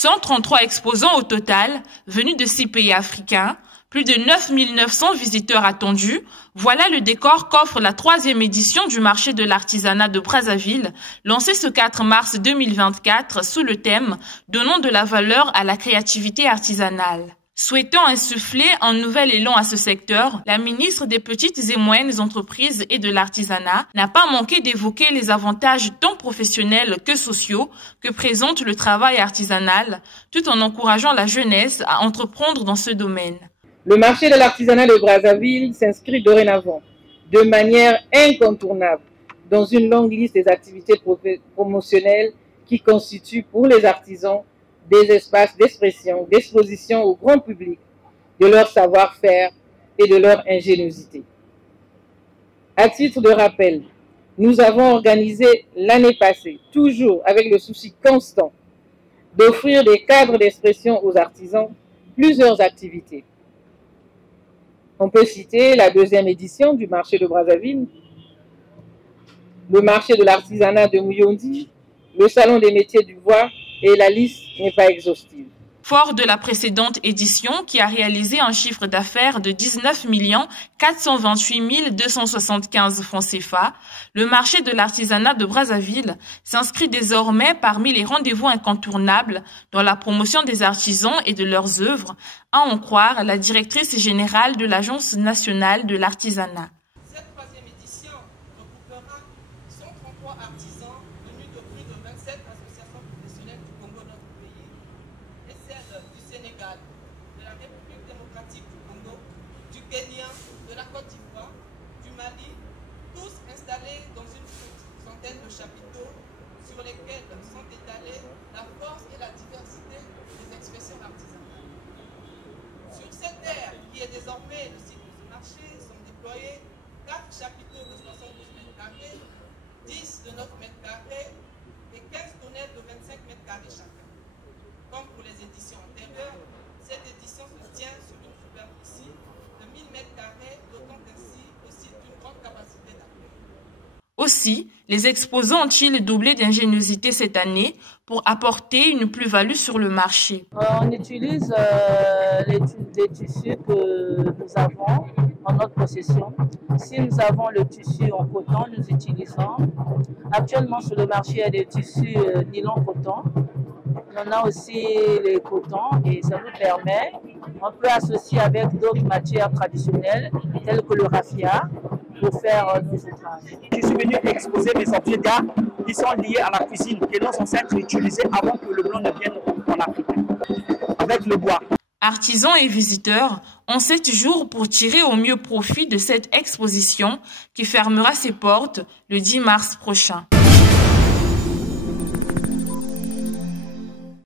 133 exposants au total, venus de 6 pays africains, plus de 9 900 visiteurs attendus, voilà le décor qu'offre la 3e édition du marché de l'artisanat de Brazzaville, lancé ce 4 mars 2024 sous le thème « Donnons de la valeur à la créativité artisanale ». Souhaitant insuffler un nouvel élan à ce secteur, la ministre des Petites et Moyennes Entreprises et de l'Artisanat n'a pas manqué d'évoquer les avantages tant professionnels que sociaux que présente le travail artisanal, tout en encourageant la jeunesse à entreprendre dans ce domaine. Le marché de l'artisanat de Brazzaville s'inscrit dorénavant, de manière incontournable, dans une longue liste des activités promotionnelles qui constituent pour les artisans des espaces d'expression, d'exposition au grand public, de leur savoir-faire et de leur ingéniosité. À titre de rappel, nous avons organisé l'année passée, toujours avec le souci constant d'offrir des cadres d'expression aux artisans, plusieurs activités. On peut citer la 2e édition du marché de Brazzaville, le marché de l'artisanat de Mouyondi, le salon des métiers du bois, et la liste n'est pas exhaustive. Fort de la précédente édition qui a réalisé un chiffre d'affaires de 19 428 275 francs CFA, le marché de l'artisanat de Brazzaville s'inscrit désormais parmi les rendez-vous incontournables dans la promotion des artisans et de leurs œuvres, à en croire la directrice générale de l'Agence nationale de l'artisanat. Cette 3e édition regroupera 133 artisans venus de plus de 27 associations professionnelles du Congo, notre pays, et celles du Sénégal, de la République démocratique du Congo, du Kenya, de la Côte d'Ivoire, du Mali, tous installés dans une centaine de chapiteaux sur lesquels sont étalées la force et la diversité des expressions artisanales. Sur cette terre qui est désormais le site de ce marché sont déployés 4 chapiteaux de 72 mètres carrés, 10 de 9 mètres carrés et 15 tonnelles de 25 mètres carrés chacun. Comme pour les éditions antérieures, cette édition se tient sur une superficie de 1000 mètres carrés, dotant ainsi aussi d'une grande capacité d'accueil. Aussi, les exposants ont-ils doublé d'ingéniosité cette année pour apporter une plus-value sur le marché. On utilise les tissus que nous avons en notre possession. Si nous avons le tissu en coton, nous utilisons. Actuellement sur le marché, il y a des tissus nylon-coton. On a aussi les cotons et ça nous permet, on peut associer avec d'autres matières traditionnelles telles que le raffia pour faire nos ouvrages. Je suis venu exposer mes objets d'art qui sont liés à la cuisine et non censés être utilisés avant que le blanc ne vienne en Afrique, avec le bois. Artisans et visiteurs ont 7 jours pour tirer au mieux profit de cette exposition qui fermera ses portes le 10 mars prochain.